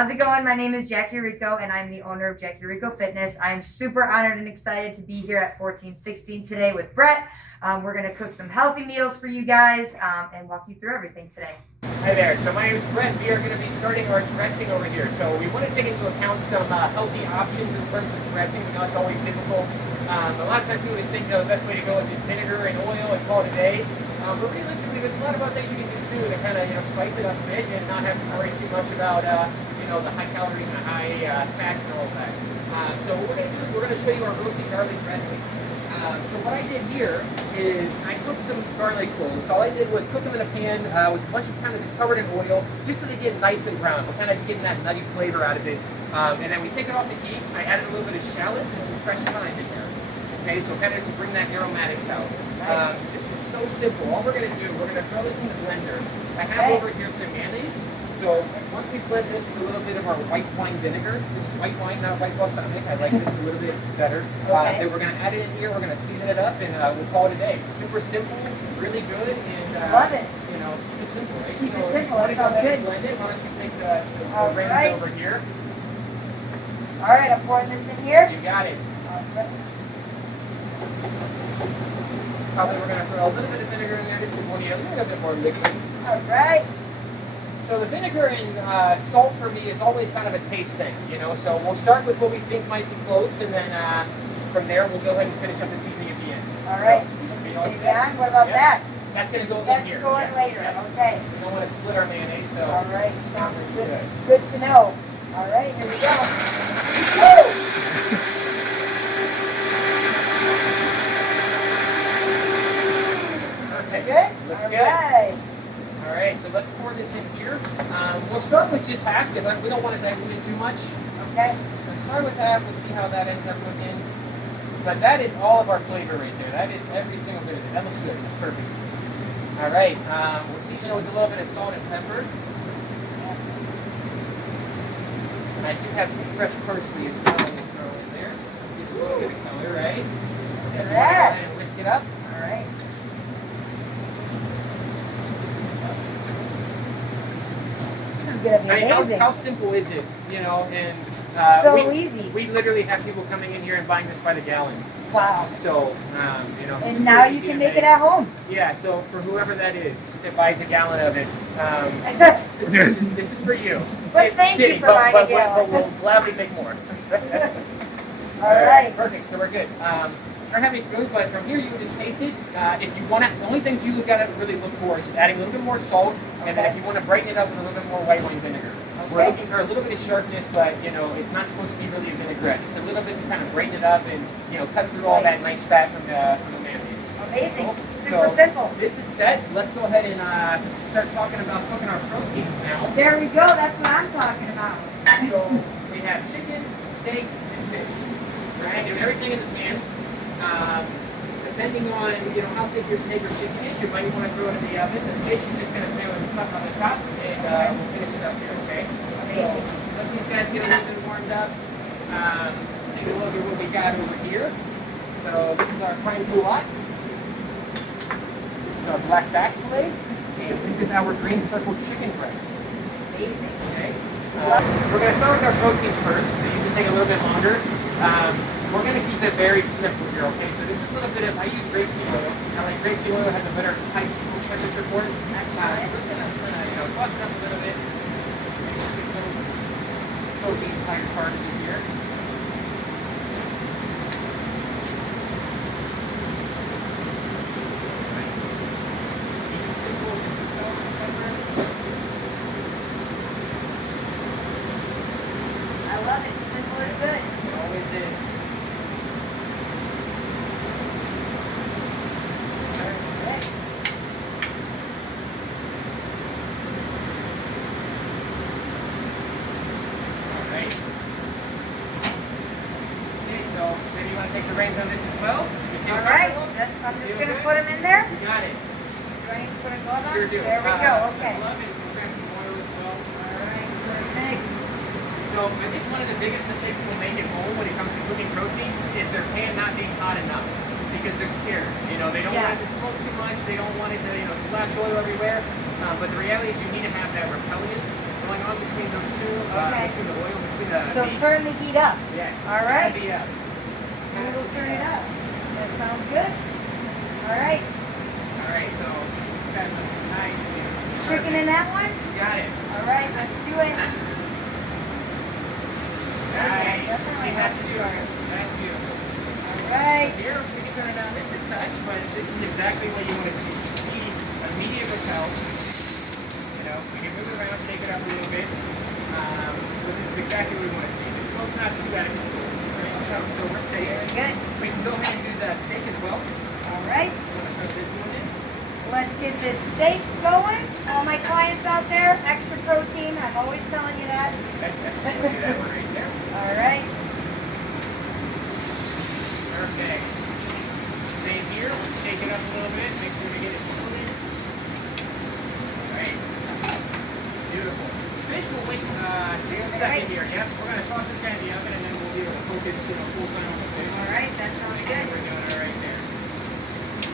How's it going? My name is Jackie Errico, and I'm the owner of Jackie Errico Fitness. I'm super honored and excited to be here at 1416 today with Bret. We're going to cook some healthy meals for you guys and walk you through everything today. Hi there. So my name is Bret. We are going to be starting our dressing over here. So we want to take into account some healthy options in terms of dressing. We know it's always difficult. A lot of times people just think the best way to go is just vinegar and oil and call it a day. But realistically, there's a lot of other things you can do too to kind of spice it up a bit and not have to worry too much about the high calories and the high fats and all of that. So what we're going to do is we're going to show you our roasted garlic dressing. So what I did here is I took some garlic cloves. All I did was cook them in a pan with a bunch of kind of just covered in oil, just so they get nice and brown. We're kind of getting that nutty flavor out of it. And then we take it off the heat. I added a little bit of shallots and some fresh thyme in there. Okay, so kind of just to bring that aromatics out. Nice. This is so simple. All we're going to do, we're going to throw this in the blender. I have over here some mayonnaise. So once we blend this with a little bit of our white wine vinegar, this is white wine, not white balsamic. I like this a little bit better. Then we're going to add it in here. We're going to season it up, and we'll call it a day. Super simple, really good, and love it. Keep it simple, right? Keep it simple. That sounds good. Blend it. Why don't you take the reins over here? All right, I'm pouring this in here. You got it. Okay. Probably we're going to throw a little bit of vinegar in there just to give you a little bit more liquid. All right. So the vinegar and salt for me is always kind of a taste thing, So we'll start with what we think might be close, and then from there we'll go ahead and finish up the seasoning at the end. All right. So, you should be all set. Yeah. What about that? That's going to go in That's here. going later. Okay. We don't want to split our mayonnaise, so. All right. Sounds good. Good to know. All right. Here we go. Woo! Good? Looks all good. Right. All right, so let's pour this in here. We'll start with just half because we don't want to dilute it too much. Okay. So start with half. We'll see how that ends up looking. But that is all of our flavor right there. That is every single bit of it. That looks good. That's perfect. All right. We'll season it with a little bit of salt and pepper. And I do have some fresh parsley as well. We'll throw in there. Just get a little bit of color, right? Look at that. And whisk it up. All right. Gonna be amazing. How simple is it? And so easy. We literally have people coming in here and buying this by the gallon. Wow. So and now you can make it at home. Yeah. So for whoever that is that buys a gallon of it, this is for you. But thank you for buying a gallon. But we'll gladly make more. All right. Perfect. So we're good. I don't have any spoons, but from here you can just taste it. If you want to, the only things you gotta really look for is adding a little bit more salt, and then if you want to brighten it up with a little bit more white wine vinegar. Okay. We're looking for a little bit of sharpness, but it's not supposed to be really a vinaigrette. Just a little bit to kind of brighten it up and cut through all that nice fat from the mayonnaise. Amazing. Cool. Super simple. This is set. Let's go ahead and start talking about cooking our proteins now. There we go. That's what I'm talking about. So we have chicken, steak, and fish. Right, and everything in the pan. Depending on how thick your steak or chicken is, you might want to throw it in the oven. The fish is just going to stay stuck on the top, and we'll finish it up here. Okay. So let these guys get a little bit warmed up. Take a look at what we got over here. So this is our prime poulet. This is our black bass fillet, and this is our green circle chicken breast. Amazing. Okay. We're going to start with our proteins first. They usually take a little bit longer. We're going to keep it very simple here, okay? So just a little bit of, I use grapeseed oil. I like grapeseed oil, has a better high smoke temperature for it. So we're just going to bust it up a little bit. Make sure we coat the entire part of it here. Keep it simple, just the salt and pepper. I love it. Simple is good. It always is. Take the reins on this as well. All right. I'm just going to put them in there. You got it. Do I need to put a glove on? Sure do. There we go. Okay. Glove and grab some oil as well. All right. Perfect. So I think one of the biggest mistakes people make at home when it comes to cooking proteins is their pan not being hot enough because they're scared. They don't want it to smoke too much. They don't want it to splash oil everywhere. But the reality is you need to have that repellent going on between those two, Okay. between the oil, between the So meat. turn the heat up. Yes. All right. Heavy up. And we'll turn it up. That sounds good. All right. All right, so it's got some nice Chicken in that one? You got it. All right, let's do it. Nice. Definitely That's have to beautiful. start. That's beautiful. All right. Here, we can turn it down just a touch, but this is exactly what you want to see. See immediate results. You know, we can move it around, shake it up a little bit. This is exactly what we want to see. The smoke's not too out of control. So we're safe. Very good. We can go ahead and do the steak as well. All right. I'm going to throw this one in. Let's get this steak going. All my clients out there, extra protein. I'm always telling you that. We'll do that one right there. All right. Perfect. Same here. We'll shake it up a little bit. Make sure we get it moving. All right. Beautiful. Fish will wait just a second here. Yep. We're going to toss this guy in the oven and then we'll be able to focus full time on the fish. All right. That sounds good. We're doing it right there.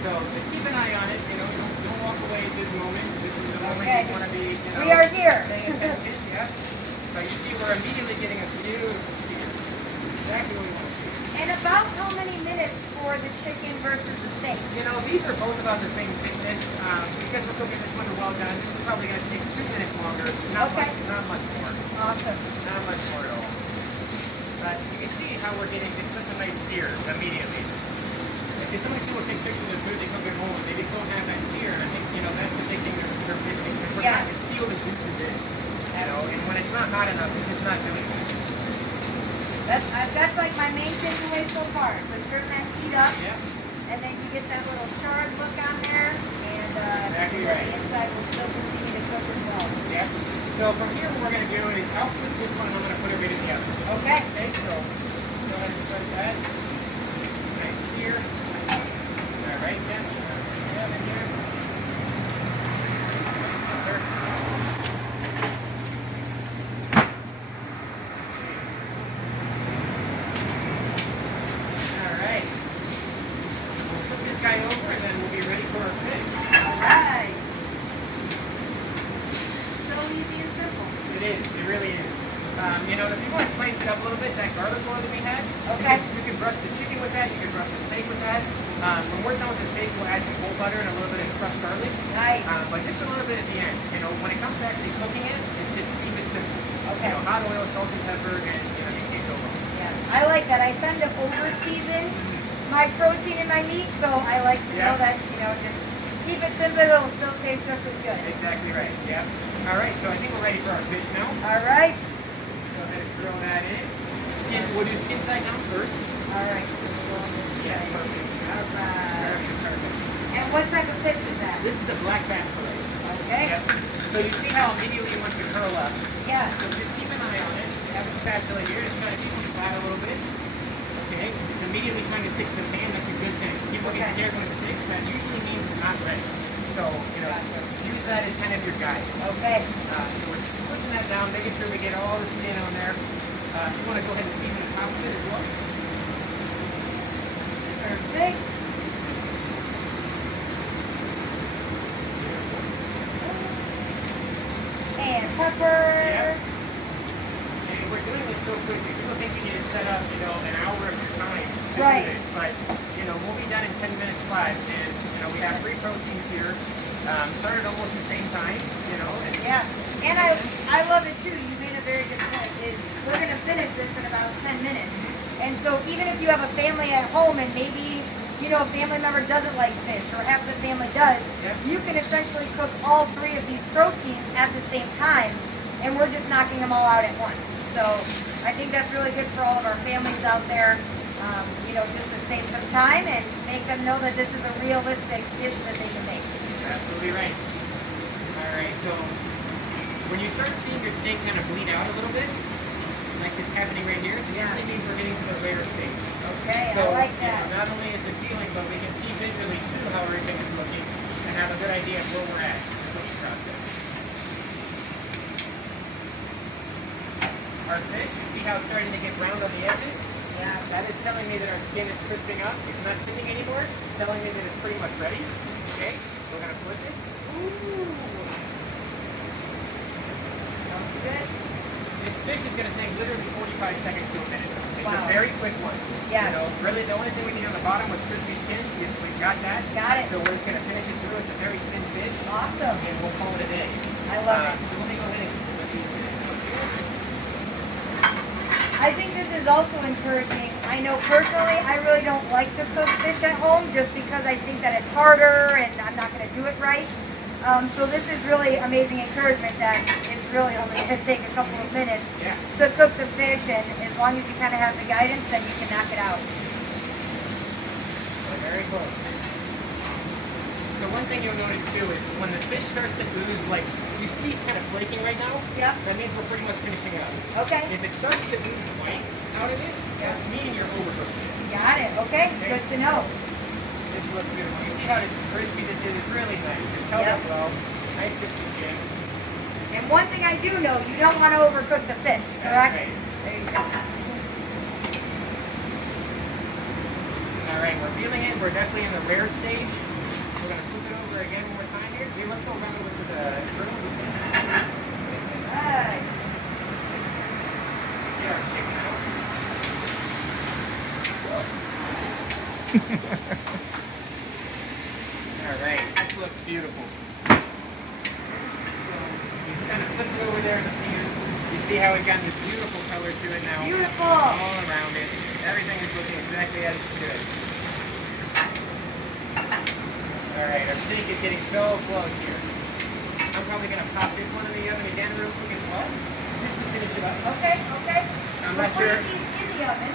So just keep an eye on it. You know, don't walk away at this moment. This is the moment you want to be. You know, We are here. paying attention. Yeah. So you see, we're immediately getting a beautiful sear. Exactly what we want to see. And about how many minutes for the chicken versus the steak? You know, these are both about the same thickness. Because we're cooking this one well done, this is probably going to take 2 minutes longer. Not Okay. much more. Awesome. Not much more at all. But you can see how we're getting just such a nice sear immediately. If so many people take pictures of food they cook at home, they just don't have that sear, and I think, you know, that's the big thing they're missing. Because we're trying to seal the juices in. You know, and when it's not hot enough, it's just not doing it. That's like my main takeaway so far. So turn that heat up, Yeah. and then you get that little charred look on there, and Exactly the right. inside will still continue to cook as well. Yeah. So from here, what we're going to do is I'll flip this one and I'm going to put it right in the oven. Okay. Okay, so go ahead and start that. Nice sear. All right, yeah. Yeah, in here. All right. We'll flip this guy over and then we'll be ready for our fish. All right. So easy and simple. It is. It really is. You know, if you want to spice it up a little bit, that garlic oil that we had, Okay. you can brush the chicken with that, you can brush the steak with that. When we're done with the steak, we'll add some whole butter and a little bit of crushed garlic. Nice. But just a little bit at the end. You know, when it comes to actually cooking it, it's just keep it simple. Okay. You know, hot oil, salt and pepper, and you know, you can't go wrong. Yeah. I like that. I tend to over season my protein in my meat, so I like to know that, you know, just keep it simple, it'll still taste just as good. Exactly right. Yeah. All right. So I think we're ready for our fish now. All right. Go ahead and throw that in. We'll do skin side down first. All right. Yeah. Perfect. All right. Perfect. And what type of fish is that? This is a black bass fillet. Okay. Yep. So you see how immediately it wants to curl up. Yeah. So just keep an eye on it. You have a spatula here. Just kind of keep it flat a little bit. Okay. It's immediately trying to stick to the pan. That's a good thing. People get scared when it sticks. That usually means it's not ready. So, you know, use that as kind of your guide. Okay. So we're just pushing that down, making sure we get all the skin on there. You want to go ahead and season the top of it as well. Perfect. And pepper. Yeah. And we're doing this so quickly. People think you need to set up, you know, an hour of your time to Right. do this. But, you know, we'll be done in 10 minutes flat. And, you know, we have 3 proteins here. Started almost the same time, you know. And Yeah. And I love it too. You made a very good point. Is we're gonna finish this in about 10 minutes. And so even if you have a family at home and maybe, you know, a family member doesn't like fish or half the family does, you can essentially cook all 3 of these proteins at the same time, and we're just knocking them all out at once. So I think that's really good for all of our families out there. You know, just to save some time and make them know that this is a realistic dish that they can make. absolutely right. All right, so when you start seeing your steak kind of bleed out a little bit, like it's happening right here, it usually means we're getting to the rare stage. Okay, So, I like you that. know, not only is it feeling, but we can see visually too how everything is looking and have a good idea of where we're at in the cooking process. Our fish, you see how it's starting to get browned on the edges? Yeah. That is telling me that our skin is crisping up. It's not sticking anymore. It's telling me that it's pretty much ready. Okay, we're gonna flip it. Ooh. good. This fish is going to take literally 45 seconds to a minute. It's Wow. a very quick one. Yeah. You know, really the only thing we need on the bottom was crispy skin. We've got that. Got it. So we're just going to finish it through. It's a very thin fish. Awesome. And we'll call it a day. I love it. So let me go ahead and let these cook here. I think this is also encouraging. I know personally, I really don't like to cook fish at home just because I think that it's harder and I'm not going to do it right. So this is really amazing encouragement that it's really only going to take a couple of minutes to cook the fish, and as long as you kind of have the guidance, then you can knock it out. So very close. So one thing you'll notice too is when the fish starts to ooze, like you see kind of flaking right now, that means we're pretty much finishing it up. Okay. If it starts to ooze white out of it, that's meaning you're overcooking it. Got it. Okay. Good to know. This looks beautiful. You see how crispy this is? It's really nice. It's held up well. Nice crispy skin. And one thing I do know, you don't want to overcook the fish, correct? Right. There you go. All right, we're peeling it. We're definitely in the rare stage. We're going to flip it over again one more time here. Hey, let's go around over to the grill. Right. Get our chicken out. All right, this looks beautiful. So you kind of flip it over there in the pan. You see how we've gotten this beautiful color to it now. Beautiful. All around it. Everything is looking exactly as it should. All right, our steak is getting so close here. I'm probably going to pop this one in the oven again real quick as well, just to finish it up. Okay. I'm We're not sure. putting these in the oven.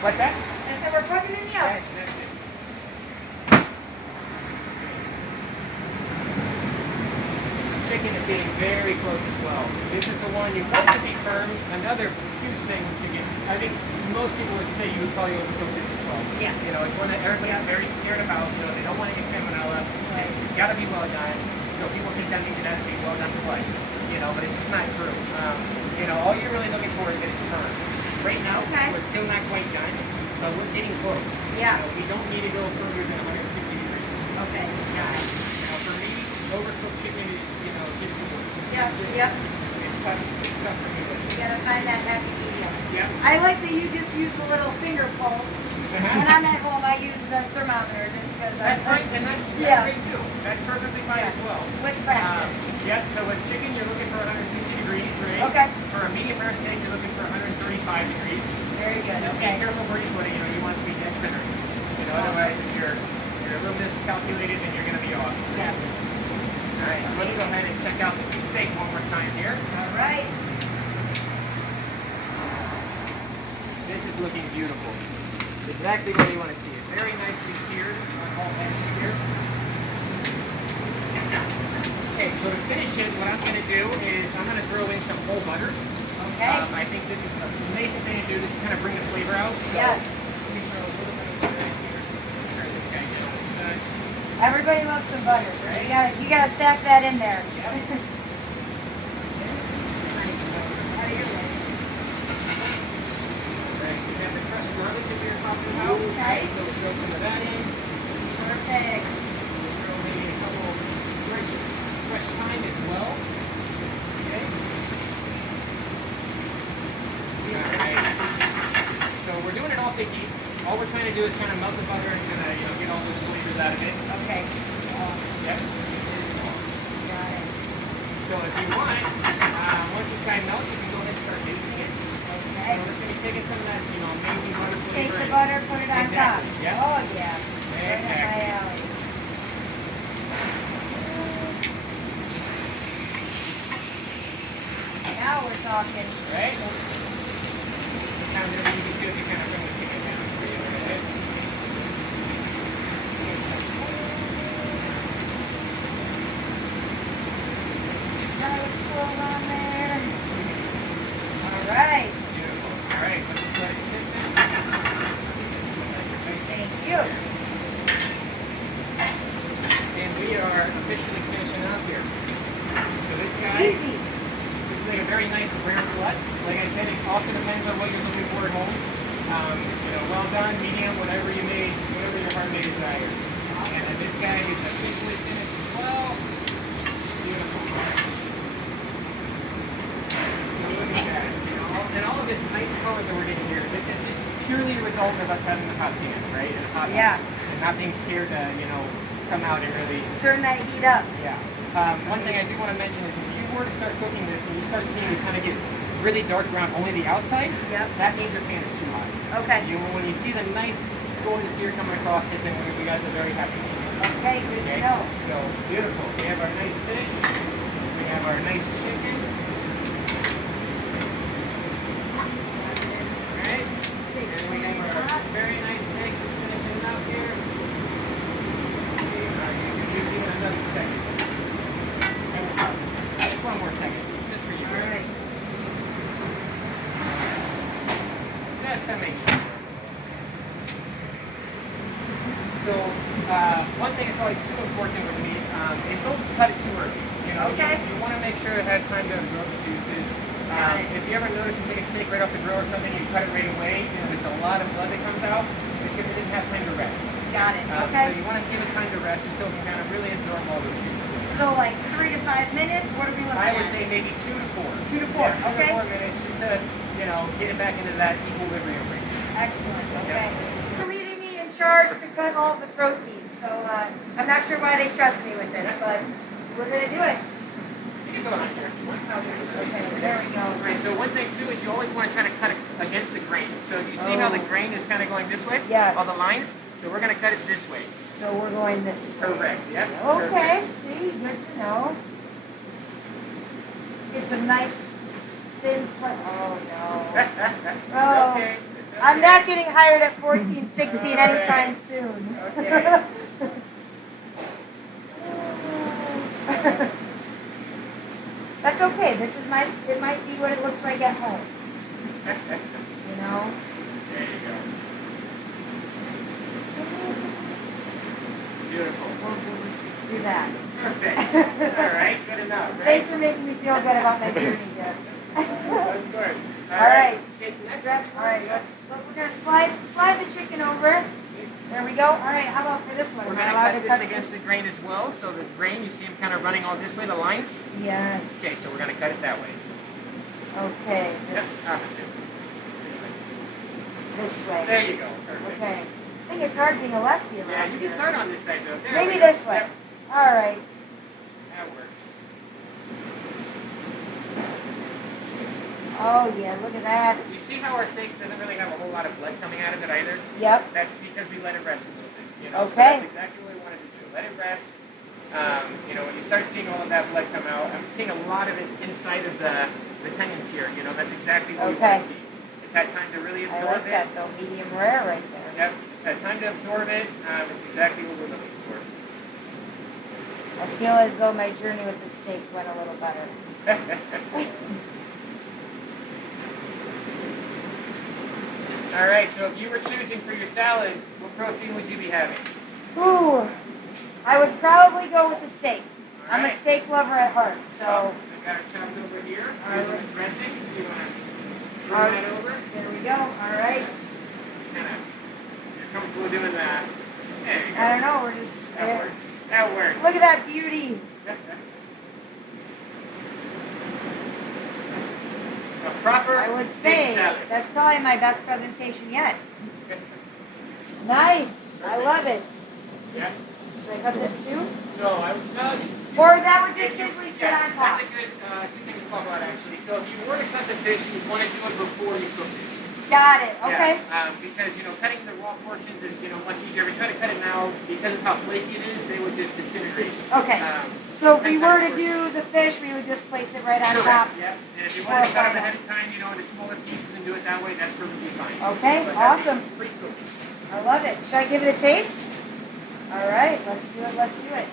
What's that? And so we're putting them in the oven. That's it. Chicken is getting very close as well. This is the one you want to be firm. Another huge thing to get. I think most people would say you would probably overcook this as well. Yes. You know, it's one that everybody's very scared about. You know, they don't want to get salmonella. Right. It's got to be well done. So people think that means it has to be well done twice. You know, but it's just not true. You know, all you're really looking for is that it's firm. Right now, we're still not quite done, but we're getting close. Yeah. You know, we don't need to go further than 150 degrees. Okay. Got it. Now, for me, overcooked chicken is, you know, just the worst. Yep. It's tough for me. You gotta find that happy medium. Yeah. I like that you just use the little finger pulse. When I'm at home, I use the thermometer just because That's great, and that's great too. That's perfectly fine as well. With practice. Yeah, so with chicken, you're looking for 160 degrees, right? Okay. For a medium rare steak, you're looking for 135 degrees. Very good. Just be careful where you put it. You know, you want it to be dead center. You know, otherwise, if you're a little miscalculated, then you're going to be off. Yes. All right, so let's go ahead and check out the steak one more time here. All right. This is looking beautiful. Exactly where you want to see it. Very nicely seared on all edges here. Okay, so to finish it, what I'm going to do is I'm going to throw in some whole butter. Okay. I think this is an amazing thing to do to kind of bring the flavor out. So Yes. let me throw a little bit of butter in here. Turn this guy down. Everybody loves some butter. Right? You gotta stack that in there. Okay, so we'll throw some of that in. Perfect. We'll throw maybe a couple fresh thyme as well. Okay. Alright. So we're doing it all picky. All we're trying to do is kind of melt the butter and kind of, you know, get all those flavors out of it. Okay. Yep. Got it. So if you want, once the thyme melts, you can go ahead and start using it. Okay. So we're just going to be taking some of that, you know, amazing butter flavor. Take the butter, put it on top. Exactly. Yep. Oh yeah. Right up my alley. Now we're talking. Right? Sometimes it's easy too if you kind of bring the chicken down for you a little bit. Another spoon on there. All right. Beautiful. All right, let's just let it sit then. Thank you. And we are officially finishing up here. So this guy, Easy. this is like a very nice rare plus. Like I said, it also depends on what you're looking for at home. You know, well done, medium, whatever you made, whatever your heart may desire. And then this guy is officially finished as well. Beautiful. result of us having the hot pan, right? And hot Yeah. and not being scared to, you know, come out and really. Turn that heat up. Yeah. One thing I do want to mention is if you were to start cooking this and you start seeing it kind of get really dark brown only the outside, Yep. that means your pan is too hot. Okay. When you see the nice golden sear coming across it, then we got the very happy medium. Okay, good to know. So beautiful. We have our nice fish. We have our nice chicken. Alright. And we have our very nice egg just finishing up here. Give me another second. Just one more second. Just for you. Alright. Just to make sure. So, one thing that's always so important with meat is don't cut it too early. You know, Okay. you want to make sure it has time to absorb the juices. If you ever notice you take a steak right off the grill or something, you cut it right away, you know, there's a lot of blood that comes out. It's because it didn't have time to rest. Got it. So Okay. you want to give it time to rest just so it can kind of really absorb all those juices. So like 3 to 5 minutes. What are we looking at? I would say maybe 2 to 4. 2 to 4. Yeah, 2 Okay. to 4 minutes just to, you know, get it back into that equilibrium range. Excellent. Okay. You're leading me in charge to cut all of the protein. So I'm not sure why they trust me with this, but we're gonna do it. You can go on here. Okay. There we go. Right, so one thing too is you always want to try to cut it against the grain. So you see how the grain is kind of going this way? Yes. All the lines? So we're going to cut it this way. So we're going this way. Correct, yep. Okay, see, good to know. It's a nice thin slice. Oh no. It's Oh. okay. It's okay. I'm not getting hired at 1416 anytime soon. Okay. That's okay. It might be what it looks like at home. You know? There you go. Beautiful. We'll just do that. Perfect. All right, good enough, right? Thanks for making me feel good about my journey here. Of course. All right. Steak next. All right, we're gonna slide the chicken over. There we go. All right, how about for this one? We're Am going I to allowed cut to this against the grain as well. So this grain, you see them kind of running all this way, the lines? Yes. Okay, so we're going to cut it that way. Okay. Yep, This, opposite. This way. this way. There you go. Perfect. Okay. I think it's hard being a lefty around Yeah, you can here. start on this side though. There Maybe we go. this way. Yep, All right. that works. Oh yeah, look at that. You see how our steak doesn't really have a whole lot of blood coming out of it either? Yep. That's because we let it rest a little bit. You know? So Okay. that's exactly what we wanted to do. Let it rest. You know, when you start seeing all of that blood come out, I'm seeing a lot of it inside of the tendons here. You know, that's exactly what we want to see. It's had time to really I absorb like it. that though, medium rare right there. Yep, it's had time to absorb it. It's exactly what we're looking for. I feel as though my journey with the steak went a little better. All right, so if you were choosing for your salad, what protein would you be having? Ooh, I would probably go with the steak. All I'm a right. steak lover at heart, so. I've got it chopped over here. Here's the dressing. Do you want to bring that over? There we go. All right. Just kind of, you're comfortable doing that. There you go. I don't know. We're just. That works. That works. Look at that beauty. A proper I would steak say salad. that's probably my best presentation yet. Nice. I love it. Yeah. Should I cut this too? No, Or that would just simply sit on top. That's a good thing to talk about actually. So if you were to cut the fish, you want to do it before you cook it. Got it. Okay. Yeah, because cutting the raw portions is much easier. If you try to cut it now, because of how flaky it is, they would just disintegrate. Okay. So if we were to do the fish, we would just place it right on top. Yeah. And if you wanted to cut them ahead of time, into smaller pieces and do it that way, that's perfectly fine. Okay. But Awesome. Pre-cooked. I love it. Should I give it a taste? All right. Let's do it. Let's do it.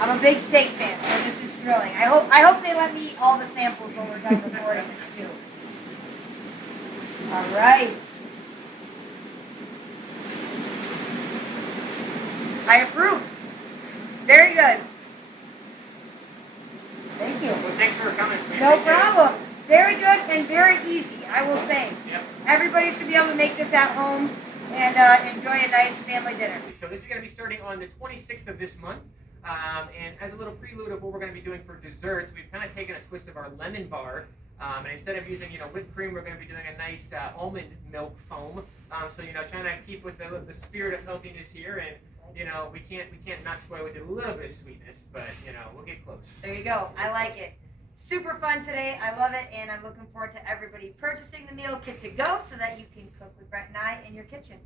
I'm a big steak fan, so this is thrilling. I hope they let me eat all the samples when we're done recording this too. All right. I approve. Very good. Thank you. Well, thanks for coming. We No appreciate it. problem. Very good and very easy, I will say. Yep. Everybody should be able to make this at home and enjoy a nice family dinner. So this is going to be starting on the 26th of this month. And as a little prelude of what we're going to be doing for desserts, we've kind of taken a twist of our lemon bar And instead of using, whipped cream, we're going to be doing a nice almond milk foam. So, trying to keep with the spirit of healthiness here, and we can't not spoil with a little bit of sweetness, but we'll get close. There you go. I like it. Super fun today. I love it, and I'm looking forward to everybody purchasing the meal kit to go so that you can cook with Brett and I in your kitchen.